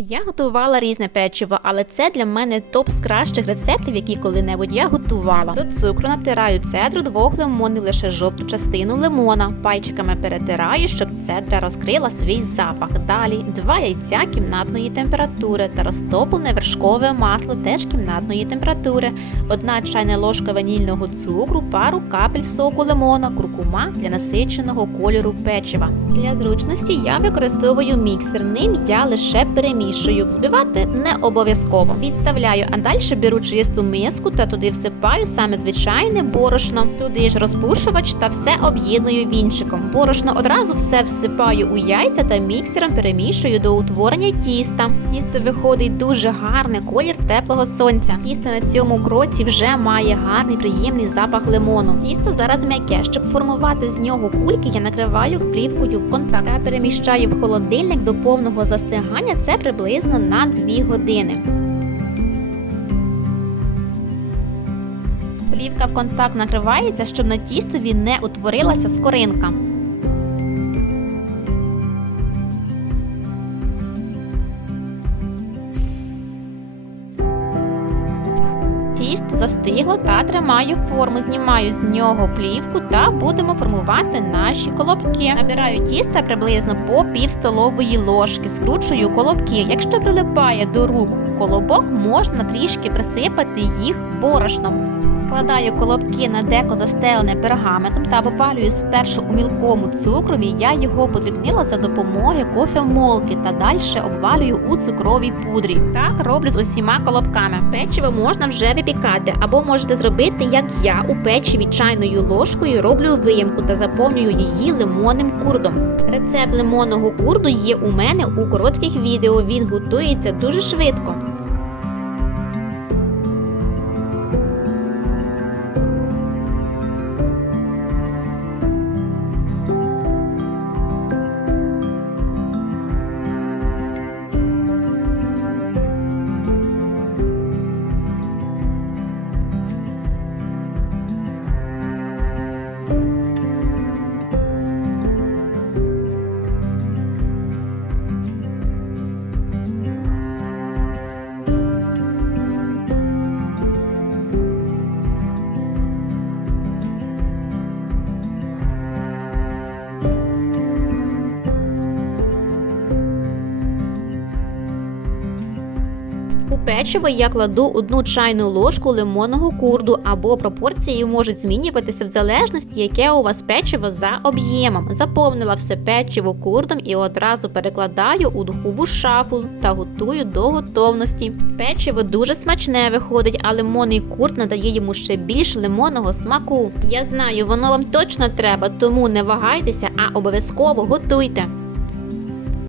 Я готувала різне печиво, але це для мене топ з кращих рецептів, які коли-небудь я готувала. До цукру натираю цедру двох лимонів, лише жовту частину лимона. Пальчиками перетираю, щоб цедра розкрила свій запах. Далі два яйця кімнатної температури та розтоплене вершкове масло теж кімнатної температури, одна чайна ложка ванільного цукру, пару капель соку лимона, куркума для насиченого кольору печива. Для зручності я використовую міксер. Ним я лише перемішую. Взбивати не обов'язково. Відставляю, а далі беру чисту миску та туди всипаю саме звичайне борошно. Туди ж розпушувач та все об'єдную вінчиком. Борошно одразу все всипаю у яйця та міксером перемішую до утворення тіста. Тісто виходить дуже гарний колір теплого сонця. Тісто на цьому кроці вже має гарний приємний запах лимону. Тісто зараз м'яке. Щоб формувати з нього кульки, я накриваю плівкою в контакт та переміщаю в холодильник до повного застигання. Це приблизно на 2 години. Плівка в контакт накривається, щоб на тістові не утворилася скоринка. Застигло та тримаю форму. Знімаю з нього плівку та будемо формувати наші колобки. Набираю тіста приблизно по пів столової ложки. Скручую колобки. Якщо прилипає до рук колобок, можна трішки присипати їх борошном. Складаю колобки на деко застелене пергаментом та обвалюю спершу у мілкому цукрові. Я його подрібнила за допомогою кофемолки та далі обвалюю у цукровій пудрі. Так роблю з усіма колобками. Печиво можна вже випікати, або можете зробити, як я у печиві чайною ложкою роблю виємку та заповнюю її лимонним курдом. Рецепт лимонного курду є у мене у коротких відео. Він готується дуже швидко. Печиво я кладу одну чайну ложку лимонного курду або пропорції можуть змінюватися в залежності, яке у вас печиво за об'ємом. Заповнила все печиво курдом і одразу перекладаю у духову шафу та готую до готовності. Печиво дуже смачне виходить, а лимонний курд надає йому ще більш лимонного смаку. Я знаю, воно вам точно треба, тому не вагайтеся, а обов'язково готуйте.